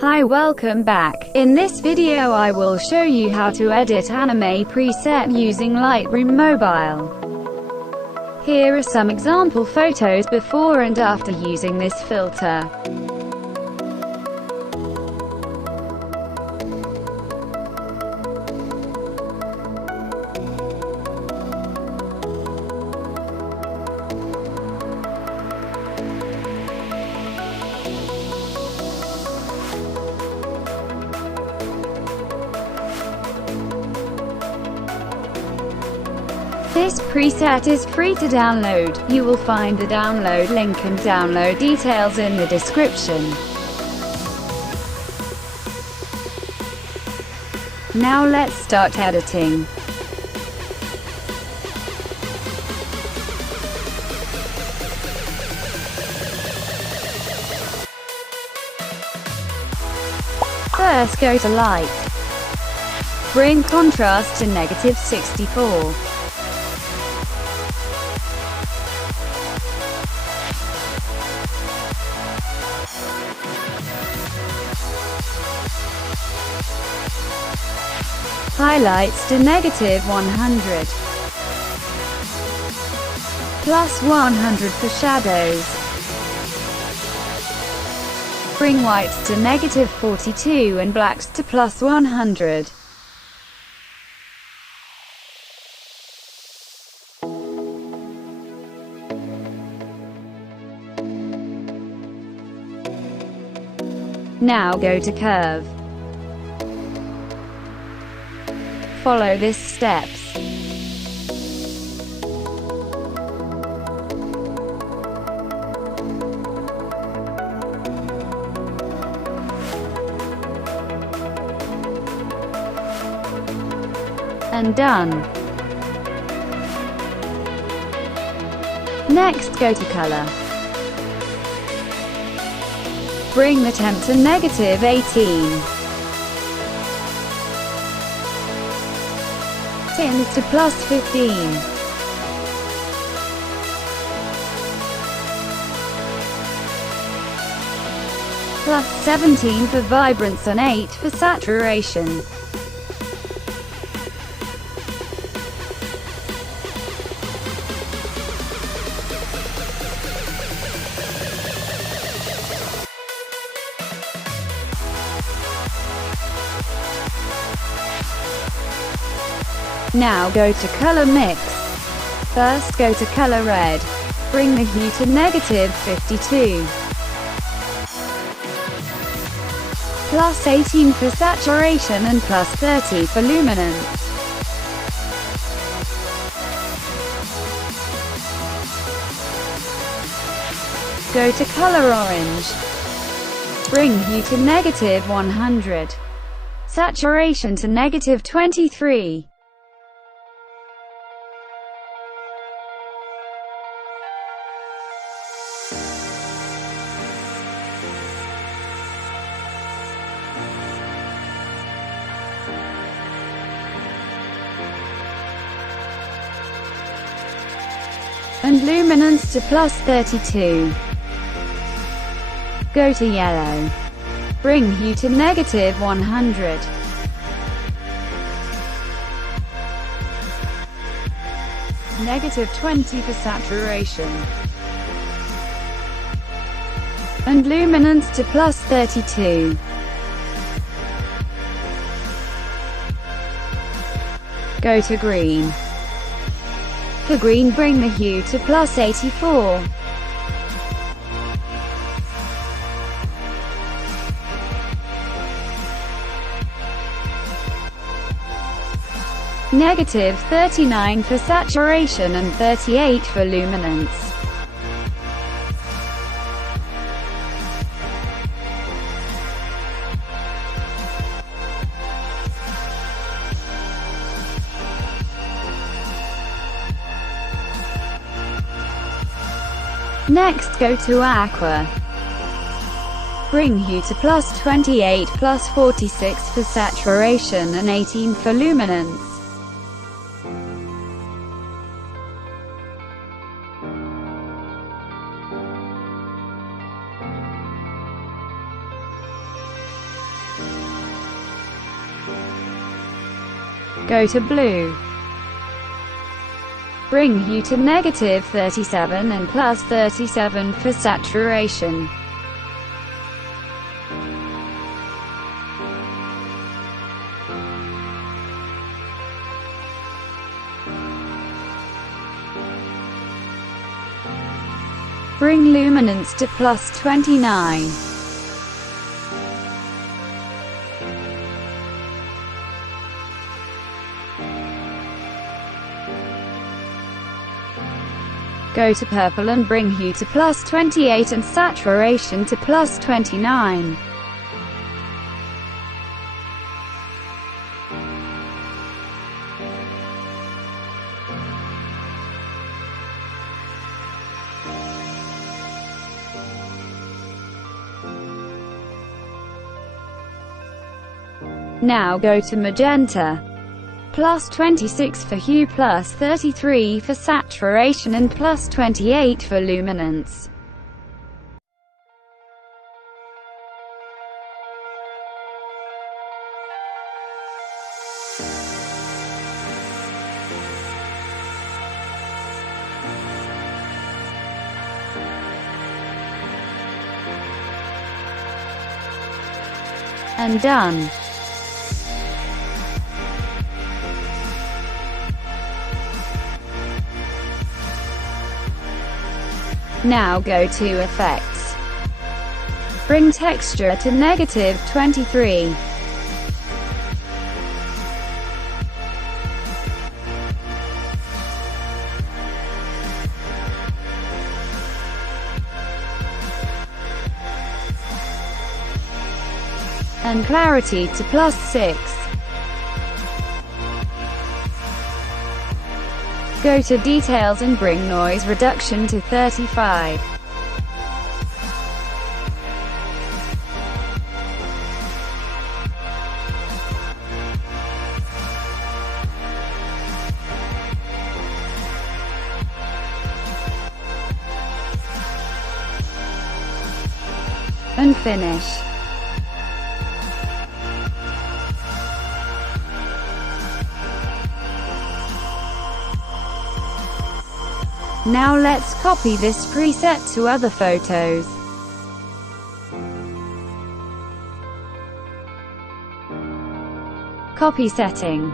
Hi, welcome back. In this video I will show you how to edit anime preset using Lightroom mobile. Here are some example photos before and after using this filter. This preset is free to download. You will find the download link and download details in the description. Now let's start editing. First go to Light. Bring contrast to -64. Highlights to -100. +100 for shadows. Bring whites to -42 and blacks to +100. Now go to curve. Follow these steps. And done. Next go to color. Bring the temp to -18. Tint to +15. +17 for vibrance and 8 for saturation. Now go to color mix. First go to color red. Bring the hue to -52. +18 for saturation and +30 for luminance. Go to color orange. Bring hue to -100. Saturation to -23. And luminance to +32. Go to yellow. Bring hue to -100. -20 for saturation. And luminance to +32. Go to green. For green, bring the hue to +84. -39 for saturation and 38 for luminance. Next go to aqua. Bring hue to +28, +46 for saturation and 18 for luminance. Go to blue. Bring hue to -37 and +37 for saturation. Bring luminance to +29. Go to purple and bring hue to +28 and saturation to +29. Now go to magenta. +26 for hue, +33 for saturation and +28 for luminance. And done. Now go to Effects. Bring texture to -23. And clarity to +6. Go to Details and bring noise reduction to 35. And finish. Now let's copy this preset to other photos. Copy setting.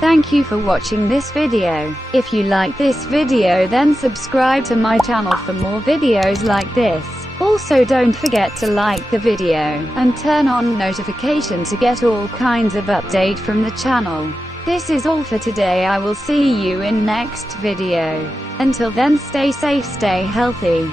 Thank you for watching this video. If you like this video, then subscribe to my channel for more videos like this. Also, don't forget to like the video and turn on notification to get all kinds of update from the channel. This is all for today. I will see you in next video. Until then, stay safe, stay healthy.